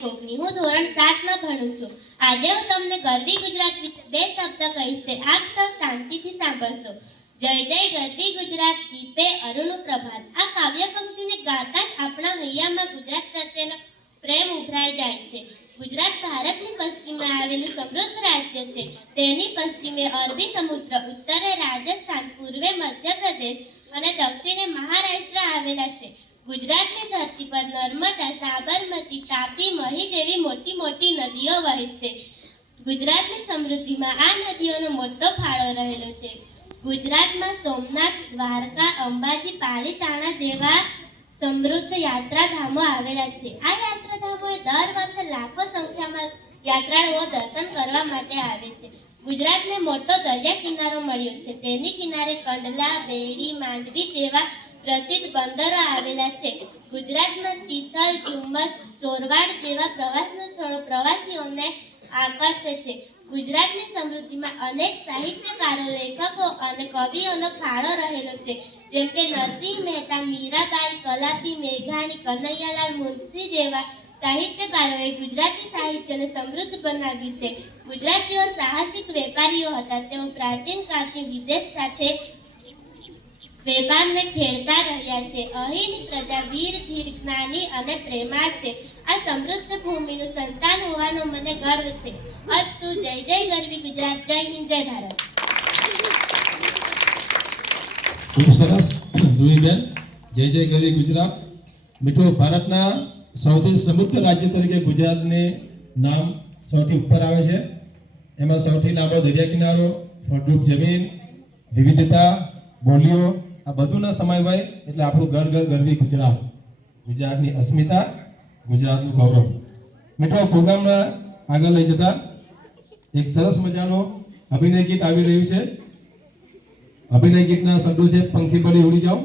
કોકની હું ધોરણ સાતમાં ભણું છું. આજે હું તમને ગરવી ગુજરાત વિશે બે શબ્દ કહીશ. તે આપ સૌ શાંતિથી સાંભળશો. જય જય ગરવી ગુજરાત, દીપે અરુણ પ્રભાત. આ કાવ્ય પંક્તિને ગાતા જ આપણા હૈયામાં ગુજરાત પ્રત્યેનો પ્રેમ ઉભરાઈ જાય છે. ગુજરાત ભારતની પશ્ચિમે આવેલું સમૃદ્ધ રાજ્ય છે. તેની પશ્ચિમે અરબી સમુદ્ર, ઉત્તરે રાજસ્થાન, પૂર્વે મધ્યપ્રદેશ અને દક્ષિણે મહારાષ્ટ્ર આવેલા છે. ગુજરાતની ધરતી પર નર્મદા, સાબરમતી, તાપી, મહી જેવી મોટી મોટી નદીઓ વહે છે. ગુજરાતની સમૃદ્ધિમાં આ નદીઓનો મોટો ફાળો રહેલો છે. ગુજરાતમાં સોમનાથ, દ્વારકા, અંબાજી, પાલીતાણા જેવા સમૃદ્ધ યાત્રાધામો આવેલા છે. આ યાત્રાધામોએ દર વર્ષે લાખો સંખ્યામાં યાત્રાળુઓ દર્શન કરવા માટે આવે છે. ગુજરાતને મોટો દરિયા કિનારો મળ્યો છે. તેની કિનારે કંડલા, બેડી, માંડવી જેવા પ્રસિદ્ધ બંદરો આવેલા છે. ગુજરાતમાં તિથલ ડુમસ ચોરવાડ જેવા પ્રવાસના સ્થળો પ્રવાસીઓને આકર્ષે છે. ગુજરાતની સમૃદ્ધિમાં અનેક સાહિત્યકારો, લેખકો અને કવિઓનો ફાળો રહેલો છે. જેમ કે નરસિંહ મહેતા, મીરાબાઈ, કલાપી, મેઘાણી, કનૈયાલાલ મુનશી જેવા સાહિત્યકારોએ ગુજરાતી સાહિત્યને સમૃદ્ધ બનાવ્યું છે. ગુજરાતીઓ સાહસિક વેપારીઓ હતા. તેઓ પ્રાચીન કાળથી વિદેશ સાથે વેપારને ખેડતા રહ્યા છે. અહીંની પ્રજા વીર, ધીર, જ્ઞાની અને પ્રેમાળ છે. આ સમૃદ્ધ ભૂમિનું સંતાન હોવાનો મને ગર્વ છે. અસ્તુ, જય જય, ગરવી ગુજરાત, જય હિન્દ, જય ભારત. ખૂબ સરસ. જુહીબેન જય જય, ગરવી ગુજરાત. મીઠો ભારતના સૌથી સમૃદ્ધ રાજ્ય તરીકે ગુજરાતને નામ સૌથી ઉપર આવે છે. એમાં સૌથી લાંબો દરિયા કિનારો ફળદ્રુપ જમીન, વિવિધતા, બોલીઓ આ બધુંના સમાય હોય એટલે આપણું ઘર ઘર ગરવી ગુજરાત. ગુજરાતની અસ્મિતા, ગુજરાતનું ગૌરવ. મિત્રો પ્રોગ્રામના આગળ લઈ જતા એક સરસ મજાનો અભિનય ગીત આવી રહ્યું છે. અભિનય ગીતના શબ્દો છે, પંખી ભરી ઉડી જાઓ.